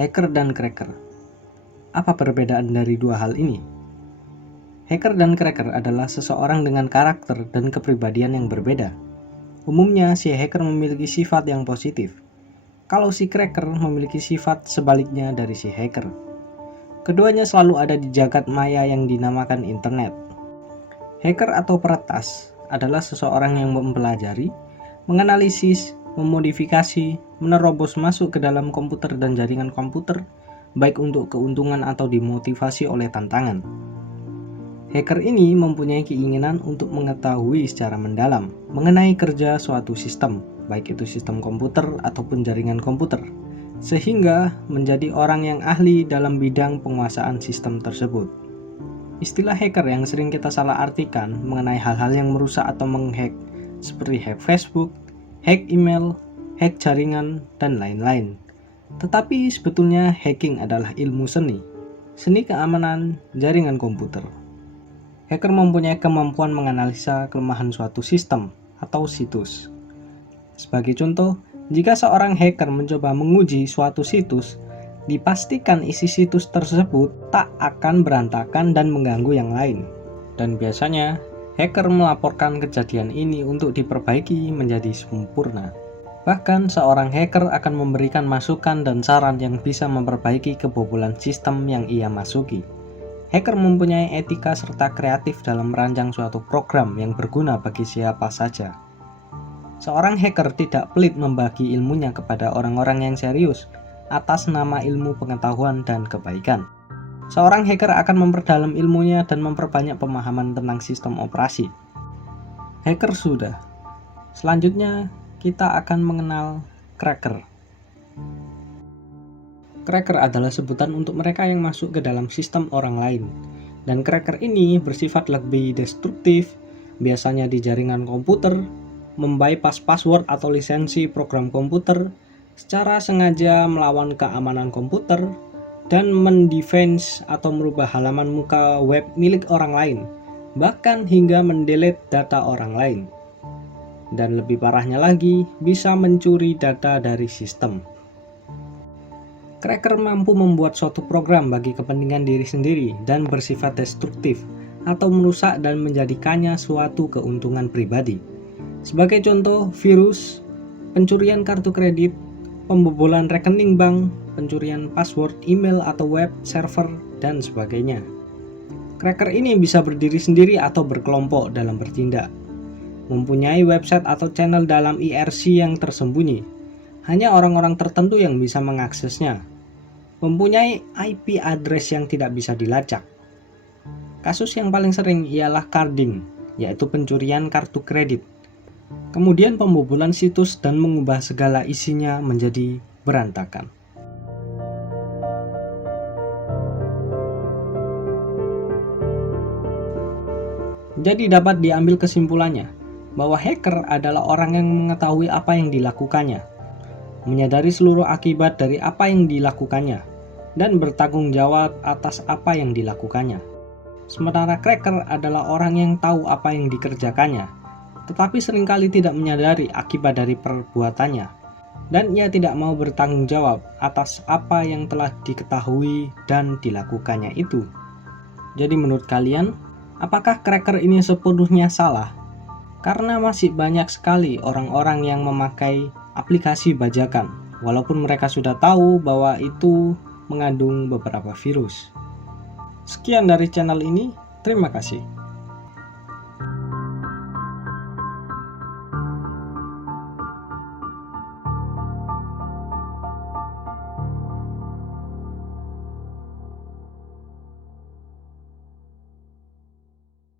Hacker dan cracker. Apa perbedaan dari dua hal ini? Hacker dan cracker adalah seseorang dengan karakter dan kepribadian yang berbeda. Umumnya, si hacker memiliki sifat yang positif, kalau si cracker memiliki sifat sebaliknya dari si hacker. Keduanya selalu ada di jagat maya yang dinamakan internet. Hacker atau peretas adalah seseorang yang mempelajari, menganalisis, memodifikasi, menerobos masuk ke dalam komputer dan jaringan komputer, baik untuk keuntungan atau dimotivasi oleh tantangan. Hacker ini mempunyai keinginan untuk mengetahui secara mendalam mengenai kerja suatu sistem, baik itu sistem komputer ataupun jaringan komputer, sehingga menjadi orang yang ahli dalam bidang penguasaan sistem tersebut. Istilah hacker yang sering kita salah artikan mengenai hal-hal yang merusak atau menghack, seperti hack Facebook, hack email, hack jaringan, dan lain-lain. Tetapi sebetulnya hacking adalah ilmu seni keamanan jaringan komputer. Hacker mempunyai kemampuan menganalisa kelemahan suatu sistem atau situs. Sebagai contoh, jika seorang hacker mencoba menguji suatu situs, dipastikan isi situs tersebut tak akan berantakan dan mengganggu yang lain. Dan biasanya, hacker melaporkan kejadian ini untuk diperbaiki menjadi sempurna. Bahkan seorang hacker akan memberikan masukan dan saran yang bisa memperbaiki kebobolan sistem yang ia masuki. Hacker mempunyai etika serta kreatif dalam merancang suatu program yang berguna bagi siapa saja. Seorang hacker tidak pelit membagi ilmunya kepada orang-orang yang serius atas nama ilmu pengetahuan dan kebaikan. Seorang hacker akan memperdalam ilmunya dan memperbanyak pemahaman tentang sistem operasi. Hacker sudah. Selanjutnya, kita akan mengenal cracker. Cracker adalah sebutan untuk mereka yang masuk ke dalam sistem orang lain. Dan cracker ini bersifat lebih destruktif, biasanya di jaringan komputer, membypass password atau lisensi program komputer, secara sengaja melawan keamanan komputer, dan mendefense atau merubah halaman muka web milik orang lain, bahkan hingga mendelete data orang lain. Dan lebih parahnya lagi, bisa mencuri data dari sistem. Cracker mampu membuat suatu program bagi kepentingan diri sendiri dan bersifat destruktif atau merusak dan menjadikannya suatu keuntungan pribadi. Sebagai contoh, virus, pencurian kartu kredit, pembobolan rekening bank, pencurian password email atau web server, dan sebagainya. Cracker ini bisa berdiri sendiri atau berkelompok dalam bertindak. Mempunyai website atau channel dalam IRC yang tersembunyi. Hanya orang-orang tertentu yang bisa mengaksesnya. Mempunyai IP address yang tidak bisa dilacak. Kasus yang paling sering ialah carding, yaitu pencurian kartu kredit. Kemudian pembobolan situs dan mengubah segala isinya menjadi berantakan. Jadi dapat diambil kesimpulannya bahwa hacker adalah orang yang mengetahui apa yang dilakukannya, menyadari seluruh akibat dari apa yang dilakukannya, dan bertanggung jawab atas apa yang dilakukannya. Sementara cracker adalah orang yang tahu apa yang dikerjakannya, tetapi seringkali tidak menyadari akibat dari perbuatannya, dan ia tidak mau bertanggung jawab atas apa yang telah diketahui dan dilakukannya itu. Jadi menurut kalian, apakah cracker ini sepenuhnya salah? Karena masih banyak sekali orang-orang yang memakai aplikasi bajakan, walaupun mereka sudah tahu bahwa itu mengandung beberapa virus. Sekian dari channel ini, terima kasih.